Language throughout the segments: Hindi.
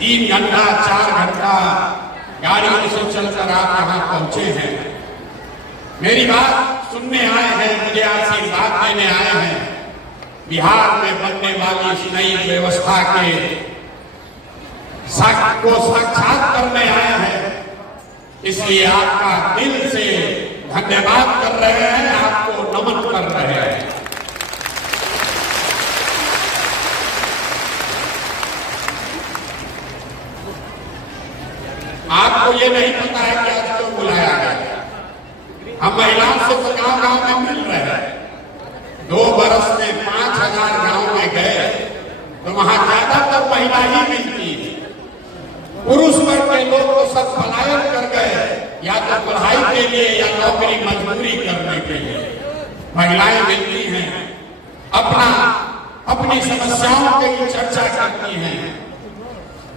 3 घंटा 4 घंटा गाड़ियों से चलकर आप यहाँ पहुंचे हैं। मेरी बात सुनने आए हैं, मुझे आशीर्वाद देने आए हैं। बिहार में बनने वाली इस नई व्यवस्था के को साक्षात करने आए हैं, इसलिए आपका दिल से धन्यवाद कर रहे हैं, आपको नमन कर रहे हैं। आपको ये नहीं पता है कि आज क्यों बुलाया गया। हम महिलाओं से तो गांव-गांव में मिल रहे हैं। 2 बरस में 5000 गांव में गए तो वहां ज्यादातर महिला ही मिलती है। पुरुष वर्ग के लोग तो सब पलायन कर गए, या तो पढ़ाई के लिए या नौकरी मजदूरी करने के लिए। महिलाएं मिलती हैं, अपनी समस्याओं की चर्चा करती हैं।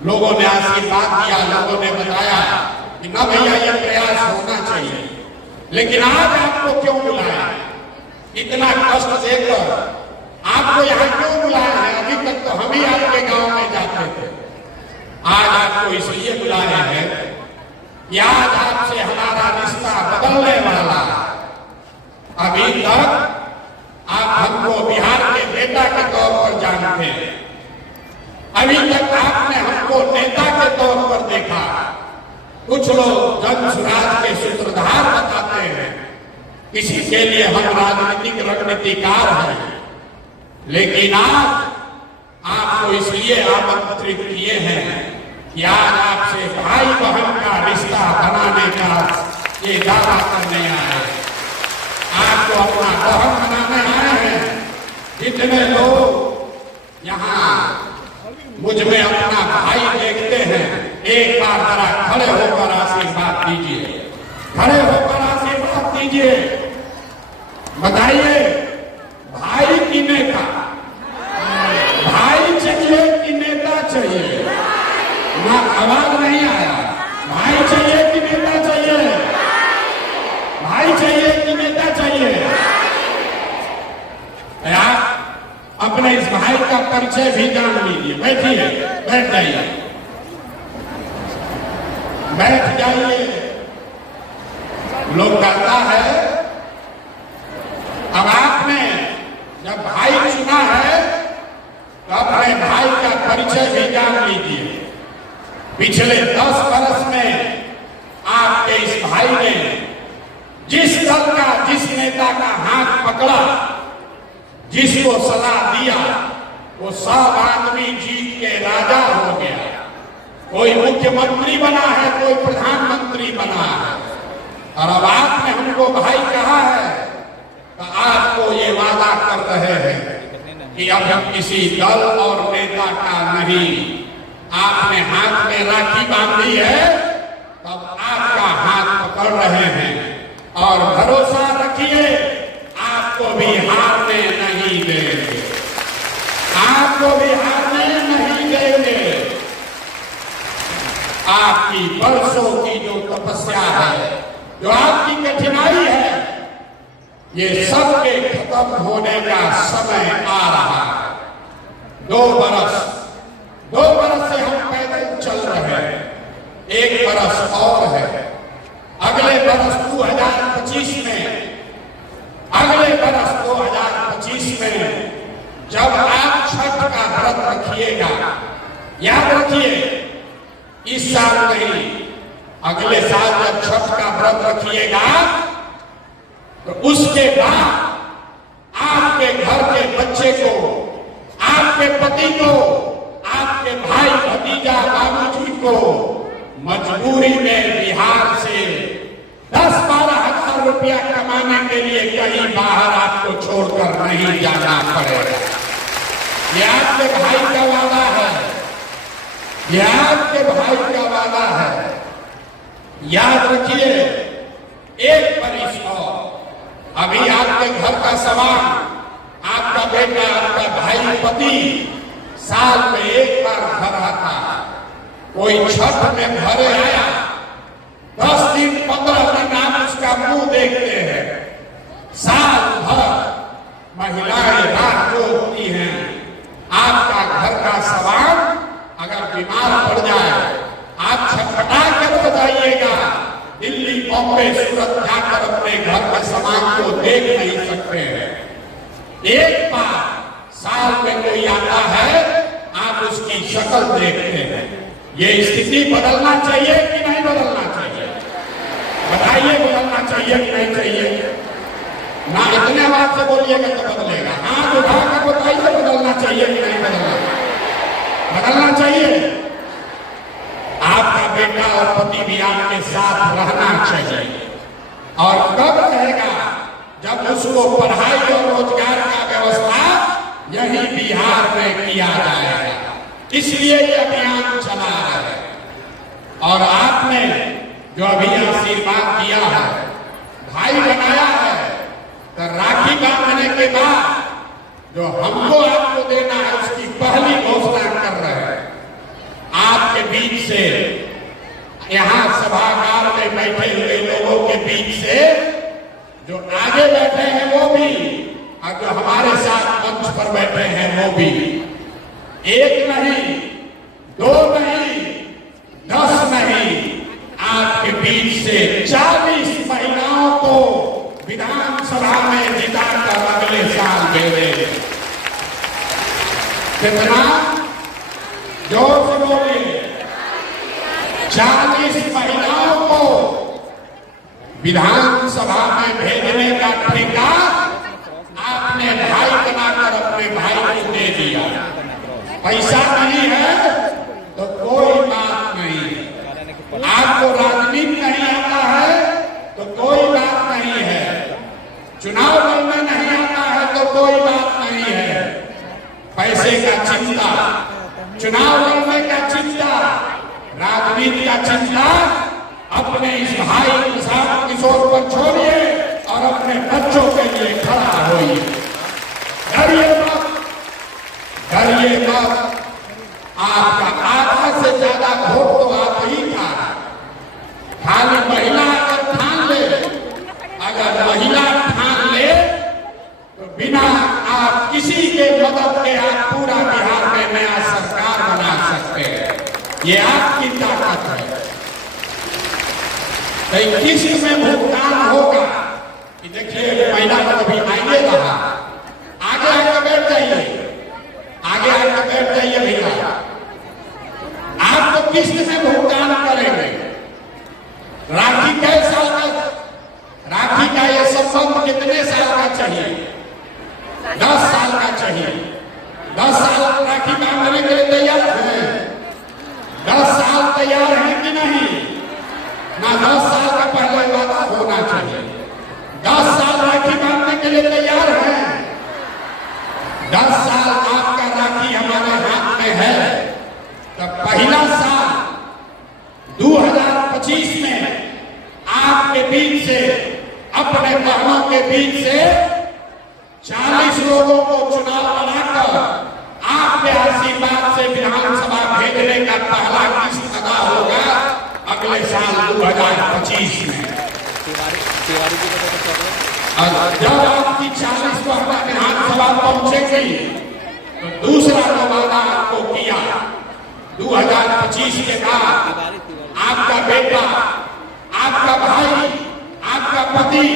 लोगों ने आशीर्वाद दिया, लोगों ने बताया कि न भैया ये प्रयास होना चाहिए। लेकिन आज आपको क्यों बुलाया, इतना कष्ट देकर आपको यहाँ क्यों बुलाया है? अभी तक तो हम ही आपके गांव में जाते थे। आज आपको इसलिए बुलाया है कि आज आपसे हमारा रिश्ता बदलने वाला। अभी तक आप हमको बिहार के बेटा के तौर पर जानते हैं, अभी तक आपने हमको नेता के तौर पर देखा। कुछ लोग जन स्वराज के सूत्रधार बताते हैं, किसी के लिए हम राजनीतिक रणनीतिकार हैं। लेकिन आज आपको इसलिए आमंत्रित किए हैं कि आज आपसे भाई बहन का रिश्ता बनाने का ये दावा करने आए, आपको अपना बहन बनाने आए हैं। जितने लोग यहाँ मुझ में अपना भाई देखते हैं, एक बार जरा खड़े होकर आशीर्वाद दीजिए, खड़े होकर आशीर्वाद दीजिए। बताइए, भाई की नेता, भाई चाहिए कि नेता चाहिए? ना आवाज नहीं आया। भाई चाहिए कि नेता चाहिए? भाई चाहिए कि नेता चाहिए? आप अपने इस भाई का परिचय भी जान लीजिए। बैठिए, बैठ जाइए, बैठ जाइए। लोग कहता है, अब आपने जब भाई चुना है तो अपने भाई का परिचय भी जान लीजिए। पिछले 10 वर्ष में आपके इस भाई ने जिस दल का, जिस नेता का हाथ पकड़ा, जिसको सलाह दिया, वो सब आदमी जीत के राजा हो गया। कोई मुख्यमंत्री बना है, कोई प्रधानमंत्री बना है। और अब आपने हमको भाई कहा है तो आपको ये वादा कर रहे हैं कि अब हम किसी दल और नेता का नहीं। आपने हाथ में राखी बांधी है, तब आपका हाथ पकड़ रहे हैं। और भरोसा रखिए, आपको भी हारने नहीं देंगे, आपको भी हारने नहीं देंगे। आपकी वर्षों की जो तपस्या है, जो आपकी कठिनाई है, ये सब के खत्म होने का समय आ रहा है। 2 बरस से हम पैदल चल रहे हैं, 1 बरस और है। अगले बरस 2025 में, अगले बरस 2025 में जब आप छठ का व्रत रखिएगा, याद रखिए, इस साल नहीं, अगले साल जब छठ का व्रत रखिएगा तो उसके बाद आपके घर के बच्चे को, आपके पति को, आपके भाई भतीजा बाबूजी को मजबूरी में बिहार से 10-12 हजार रुपया कमाने के लिए कहीं बाहर आपको छोड़कर नहीं जाना पड़ेगा। ये आपके भाई का वादा है, ये आपके भाई का वादा है। याद रखिए, एक बरिस और अभी आपके घर का सामान, आपका बेटा, आपका भाई, पति साल में 1 बार घर आता। कोई छठ में घरे आया, 10 दिन 15 दिन आप उसका मुंह देखते हैं। साल भर महिलाएं रात को होती हैं। आपका घर का सामान अगर बीमार पड़ जाए, आप छटपटा कर बताइएगा, दिल्ली बॉम्बे सूरत जाकर अपने घर के सामान को देख नहीं सकते हैं। एक बार साल में कोई आता है, आप उसकी शक्ल देखते हैं। ये स्थिति बदलना चाहिए कि नहीं बदलना चाहिए? बताइए, बदलना चाहिए कि नहीं चाहिए? ना इतने बात से बोलिएगा तो बदलेगा। हाथ उठा कर बताइए, बदलना चाहिए कि नहीं बदलना? बदलना चाहिए। आपका बेटा और पति भी आपके साथ रहना चाहिए। और कब रहेगा? जब उसको पढ़ाई और रोजगार का व्यवस्था यही बिहार में किया जाएगा। इसलिए ये अभियान चला है। और आपने जो अभी आशीर्वाद दिया है, भाई बनाया है, तो राखी बांधने के बाद जो हमको आपको देना है उसकी पहली घोषणा कर रहे हैं। आपके बीच से, यहाँ सभागार में बैठे हुए लोगों के बीच से जो आगे बैठे हैं वो भी, और जो हमारे साथ मंच पर बैठे हैं वो भी, एक नहीं, दो नहीं, 10 नहीं, आपके बीच से 40 महिलाओं को विधानसभा में जिताकर अगले साल भेजे। कितना? जोर से बोलिए। 40 महिलाओं को विधानसभा में भेजने का ठेका आपने भाई बनाकर अपने भाई को दे दिया। पैसा नहीं है तो कोई बात नहीं। आपको राजनीति नहीं आता है तो कोई बात नहीं है। चुनाव लड़ना नहीं आता है तो कोई बात नहीं है। पैसे का चिंता, चुनाव लड़ने का चिंता, राजनीति का चिंता अपने इस भाई प्रशांत किशोर पर छोड़िए और अपने बच्चों के लिए खड़ा होइए। डरिए मत, डरिए मत। आपका आधा से ज्यादा वोट तो आप ही था। खाली महिला अगर ठान ले, अगर महिला ठान ले तो बिना आप किसी के मदद के आप पूरा बिहार में नया सरकार बना सकते हैं। ये आपकी ताकत है। किस्त में भुगतान होगा कि देखिए महिला को कभी आइए रहा, आगे आकर बैठ जाइए, आगे आकर बैठ जाइए भैया। आप तो किस्त में भुगतान करेंगे। राखी कै साल का, राखी का ये संबंध कितने साल का चाहिए? 10 साल का चाहिए। 10 साल राखी बांधने के लिए तैयार हैं? 10 साल तैयार हैं कि नहीं? ना 10 साल का पहले वादा होना चाहिए। 10 साल राखी बांधने के लिए तैयार हैं? 10 साल आपका राखी हमारे हाथ में है तो पहला साल 2025 में आपके बीच से, अपने बहनों के बीच से 40 लोगों को चुनाव बनाकर आपके आशीर्वाद से विधानसभा भेजने का पहला किस्त अदा होगा अगले साल 2025 में। और जब आपकी 40 महिला विधानसभा पहुंचेगी तो दूसरा जो वादा आपको किया 2025 के बाद आपका बेटा, आपका भाई, आपका पति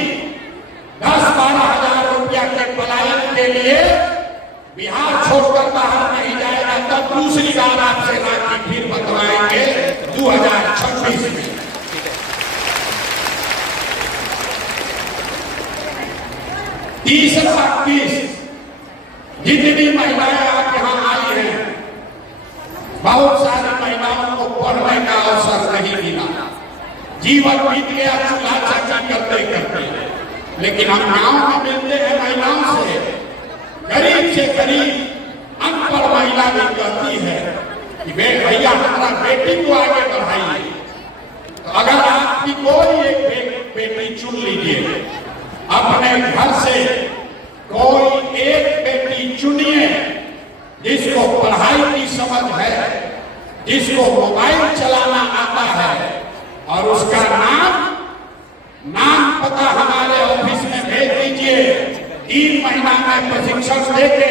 10-12 हजार रुपया के पलायन के लिए बिहार छोड़कर बाहर नहीं जाएगा। तब दूसरी बार आपसे राखी फिर बंधवाएंगे 2026 में। तीसरा किस्त, जितनी महिलाएं आप यहाँ आई हैं, बहुत सारी महिलाओं को पढ़ने का अवसर नहीं मिला। जीवन बीत गया चूल्हा चाची करते करते। लेकिन हम गांव में मिलते हैं महिलाओं से, गरीब से गरीब अनपढ़ महिला भी कहती है कि भैया हमारा बेटी को आगे बढ़ाइए। तो अगर आपकी कोई एक बेटी चुन लीजिए, अपने घर से कोई एक बेटी चुनिए जिसको पढ़ाई की समझ है, जिसको मोबाइल चलाना आता है, और उसका नाम पता हमारे ऑफिस में भेज दीजिए। 3 महीना में प्रशिक्षण देके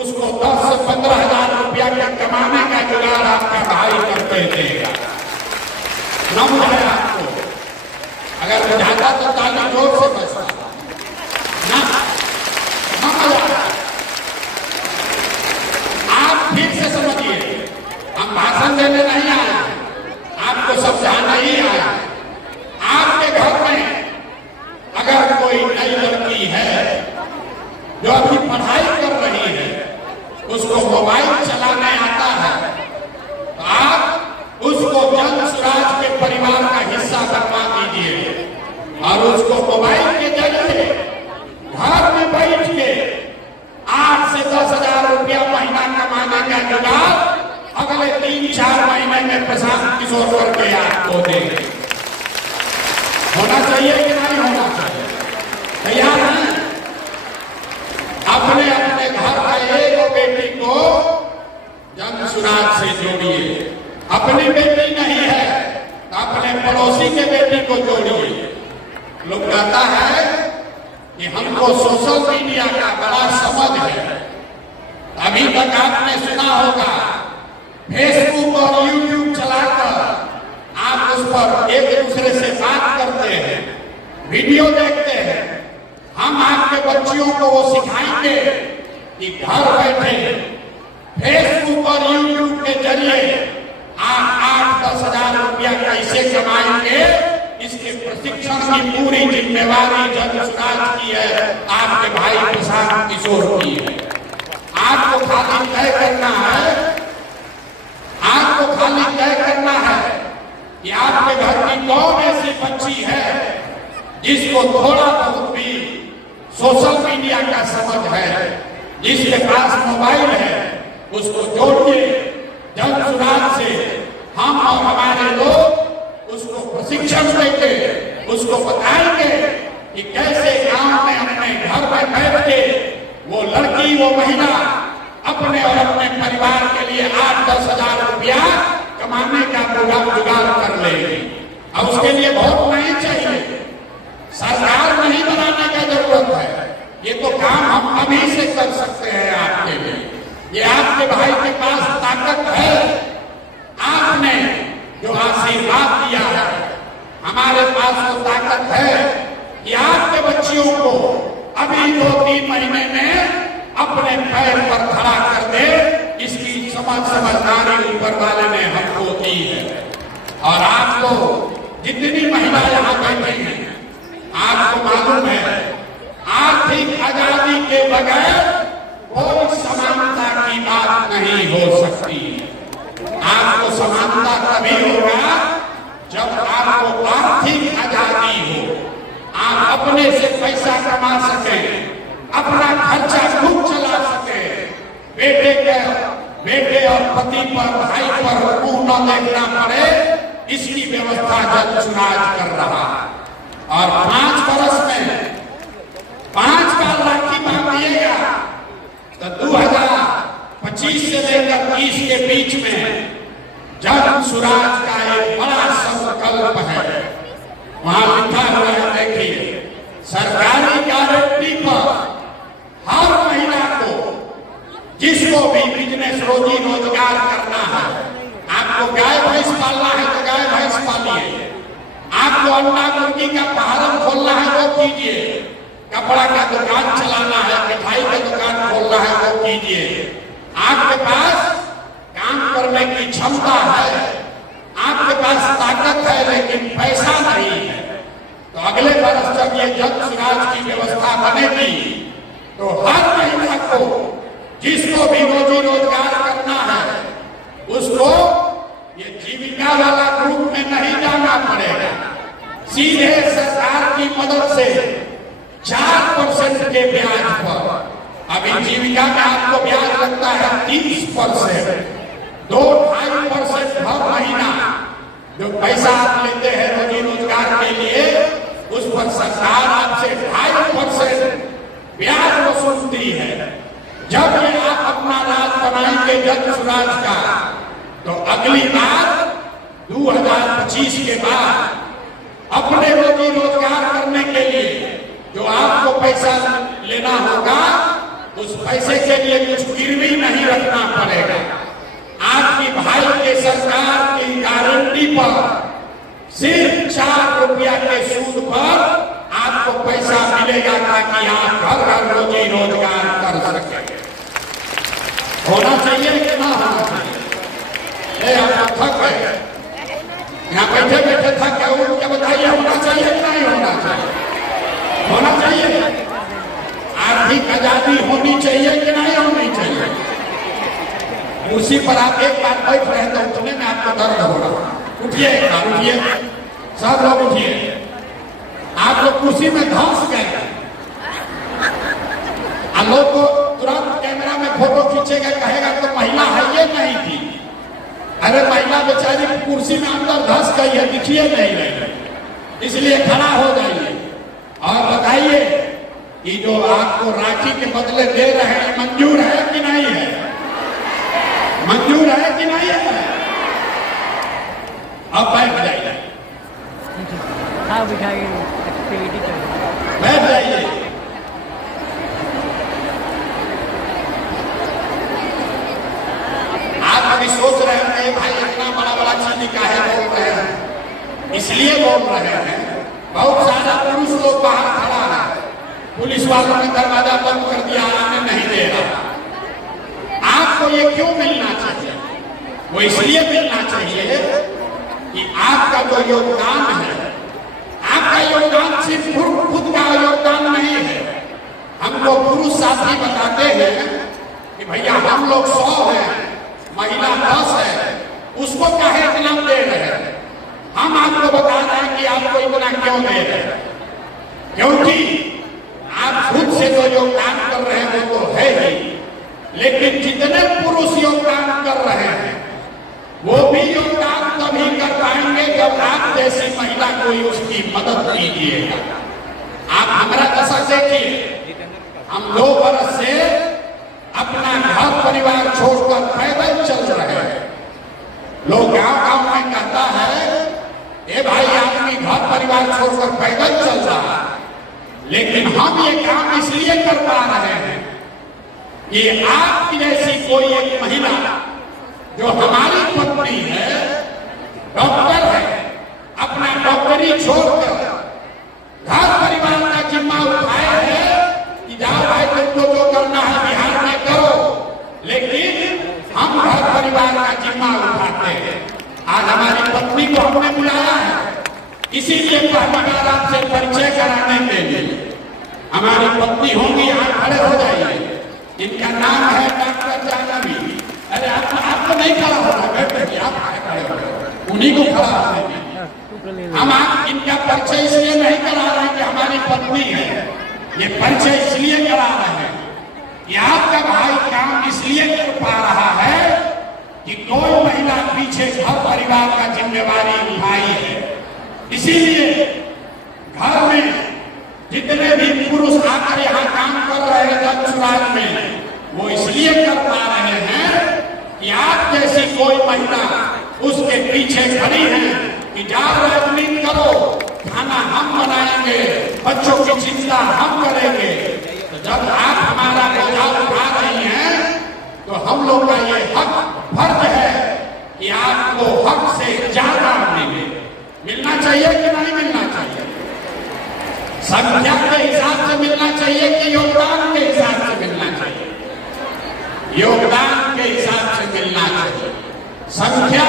उसको 10 से 15 हजार रुपया के कमाने का जुगाड़ आपका भाई करके देगा। न बुझाया आपको? अगर बुझाता तो ताली जोर से बजता ना। आप ठीक से समझिए, हम भाषण देने नहीं आए, आपको समझाना ही आया। आपके घर में अगर कोई नई लड़की है जो अभी पढ़ाई कर रही है, उसको मोबाइल चलाने आता है, तो आप उसको जन सुराज के परिवार का हिस्सा बनवा दीजिए और उसको मोबाइल के जरिए घर में बैठ के 8 से 10 हजार रुपया महीना कमाने का जुगाड़ अगले 3-4 महीने में प्रशांत किशोर करके आपको देंगे। होना चाहिए कि नहीं होना चाहिए? तैयार हैं? अपने अपने घर का एक बेटी को जन सुराज से जोड़िए। अपनी बेटी नहीं है तो अपने पड़ोसी के बेटी को जोड़िए। लोग कहता है कि हमको सोशल मीडिया का बड़ा समझ है। अभी तक आपने सुना होगा फेसबुक और यूट्यूब चलाकर आप उस पर एक दूसरे से बात करते हैं, वीडियो देखते हैं। हम आपके बच्चियों को वो सिखाएंगे कि घर बैठे फेसबुक और यूट्यूब के जरिए आप 8-10 हजार रुपया कैसे कमाएंगे, इसके प्रशिक्षण की पूरी जिम्मेवारी जन सुराज की है, आपके भाई प्रशांत किशोर की है। आपको खाली तय करना है, आपको खाली तय करना है कि आपके घर की कौन ऐसी बच्ची है जिसको थोड़ा बहुत भी सोशल मीडिया का समझ है, जिसके पास मोबाइल है, उसको जोड़िए जन सुराज से। हम और हमारे लोग उसको प्रशिक्षण देंगे, उसको बताएंगे कि कैसे गांव में अपने घर में बैठ के वो लड़की, वो महिला अपने और अपने परिवार के लिए 8-10 हजार रुपया कमाने का जुगाड़ कर लेगी। अब उसके लिए बहुत नहीं चाहिए, सरकार नहीं बनाने का जरूरत है। ये तो काम हम अभी से कर सकते हैं आपके लिए। ये आपके भाई के पास ताकत है। आपने जो आशीर्वाद दिया है, हमारे पास वो ताकत है कि आपके बच्चियों को अभी 2-3 महीने में अपने पैर पर खड़ा कर दे, इसकी समझदारी ऊपर वाले ने हमको दी है। और आपको जितनी महिला यहाँ बैठी हैं, आपको मालूम है आर्थिक आजादी के बगैर कोई समानता की बात नहीं हो सकती। आपको समानता तभी होगा जब आपको आर्थिक आजादी हो, आप अपने से पैसा कमा सके, अपना खर्चा खुद चला सके, बेटे और पति पर, भाई पर मुंह न देखना पड़े, इसकी व्यवस्था जन सुराज कर रहा है। और 5 वर्ष में 5 बार राखी बांधिएगा तो 2025 से लेकर 30 के बीच में जन सुराज का एक बड़ा संकल्प है। वहां लिखा हुआ है, देखिए, सरकारी गारंटी पर हर महिला को, जिसको भी बिजनेस रोजी रोजगार करना है, आपको गाय भैंस पालना है तो गाय भैंस पालिए, आपको अंडा मुर्गी का फार्म खोलना है वो कीजिए, कपड़ा का दुकान चलाना है, मिठाई का दुकान खोलना है वो कीजिए। आपके पास काम करने की क्षमता है, आपके पास ताकत है, लेकिन पैसा नहीं है, तो अगले वर्ष जब ये जन सुराज की व्यवस्था बनेगी तो हर महिला को, जिसको भी रोजी रोजगार करना है, उसको ये जीविका वाला ग्रुप में नहीं जाना पड़ेगा। सीधे सरकार की मदद से 4% के ब्याज पर, अभी जीविका में आपको ब्याज लगता है 30%, 2-2.5% हर महीना जो पैसा आप लेते हैं रोजी रोजगार के लिए, उस पर सरकार आपसे 2.5% ब्याज वसूलती है। जब ये आप अपना राज बनाएंगे जन सुराज का, तो अगली बार 2025 के बाद अपने रोजी रोजगार करने के लिए जो आपको पैसा लेना होगा, उस पैसे के लिए कुछ गिरवी नहीं रखना पड़ेगा। आपकी भाई के सरकार की पर सिर्फ 4 रुपया के सूद पर आपको पैसा मिलेगा ताकि आप घर घर रोजी रोजगार कर सके। होना चाहिए कि ना होना चाहिए? आप थक गए, यहाँ बैठे बैठे थक गए, उनके बताइए होना चाहिए कि नहीं होना चाहिए? होना चाहिए। आर्थिक आजादी होनी चाहिए कि नहीं होनी चाहिए? कुर्सी पर आप एक बार बैठ रहे तो उठने में आपको दर्द हो रहा। उठिए, उठिए, सब लोग उठिए। आप लोग कुर्सी में धंस गए। लोग को तुरंत कैमरा में फोटो खींचेगा, कहेगा तो महिला है ये नहीं थी। अरे महिला बेचारी कुर्सी में अंदर धंस गई है, दिखिए नहीं रही, इसलिए खड़ा हो जाइए और बताइए कि जो आपको राखी के बदले दे रहे हैं मंजूर है कि नहीं है? मंजूर है कि नहीं है? अब बैठ जाइए, बैठ जाइए। आप अभी सोच रहे हैं भाई इतना बड़ा बड़ा चीज काहे बोल रहे हैं? इसलिए बोल रहे हैं बहुत सारा पुरुष लोग बाहर खड़ा है, पुलिस वालों ने दरवाजा बंद कर दिया, आने नहीं दे रहा। आपको ये क्यों मिलना चाहिए? वो इसलिए मिलना चाहिए कि आपका जो योगदान है, आपका योगदान सिर्फ खुद का योगदान नहीं है। हमको पुरुष साथी बताते हैं कि भैया हम लोग 100 हैं, महिला 10 है, उसको काहे इतना दे रहे हैं? हम आपको बता रहे हैं कि आपको इतना क्यों दे रहे हैं, क्योंकि आप खुद से जो योगदान कर रहे हैं वो तो है ही, लेकिन जितने पुरुष योगदान कर रहे हैं वो भी योगदान तभी कर पाएंगे जब आप जैसी महिला कोई उसकी मदद कीजिएगा। आप हमारा दशा देखिए, हम 2 बरस से अपना घर परिवार छोड़कर पैदल चल रहे हैं। लोग गांव गांव में कहता है ए भाई आदमी घर परिवार छोड़कर पैदल चल रहा है, लेकिन हम ये काम इसलिए कर पा रहे हैं कि आपकी जैसी कोई एक महिला जो हमारी पत्नी है, डॉक्टर है, अपना डॉक्टरी छोड़कर घर परिवार का जिम्मा उठाए है कि जाओ भाई तुमको जो करना है बिहार में करो, लेकिन हम घर परिवार का जिम्मा उठाते हैं। आज हमारी पत्नी को हमने बुलाया है, इसीलिए पहली बार आपसे परिचय कराने के लिए। हमारी पत्नी होंगी, यहाँ खड़े हो जाइए। इनका नाम है डॉक्टर जानवी। अरे आपको नहीं खड़ा होना, बैठे आप खड़े हो, उन्हीं को खड़ा होना। हम आप इनका परिचय इसलिए नहीं करा रहे हैं कि हमारी पत्नी है, ये परिचय इसलिए करा रहे हैं कि आपका भाई काम इसलिए कर पा रहा है कि कोई महिला पीछे घर परिवार का जिम्मेवारी उठाई है। इसीलिए घर में जितने भी पुरुष आकर यहाँ काम कर रहे हैं दक्षराज में, वो इसलिए कर पा रहे हैं कि आप जैसी कोई महिला उसके पीछे खड़ी है कि जाओ राजनीति करो, खाना हम बनाएंगे, बच्चों की चिंता हम करेंगे। तो जब आप हमारा बोझा उठा रही हैं तो हम लोग का ये हक फर्ज है कि आपको हक से ज्यादा मिलना चाहिए कि नहीं मिलना चाहिए? संख्या के हिसाब से मिलना चाहिए कि योगदान के हिसाब से मिलना चाहिए? योगदान के हिसाब से मिलना चाहिए। संख्या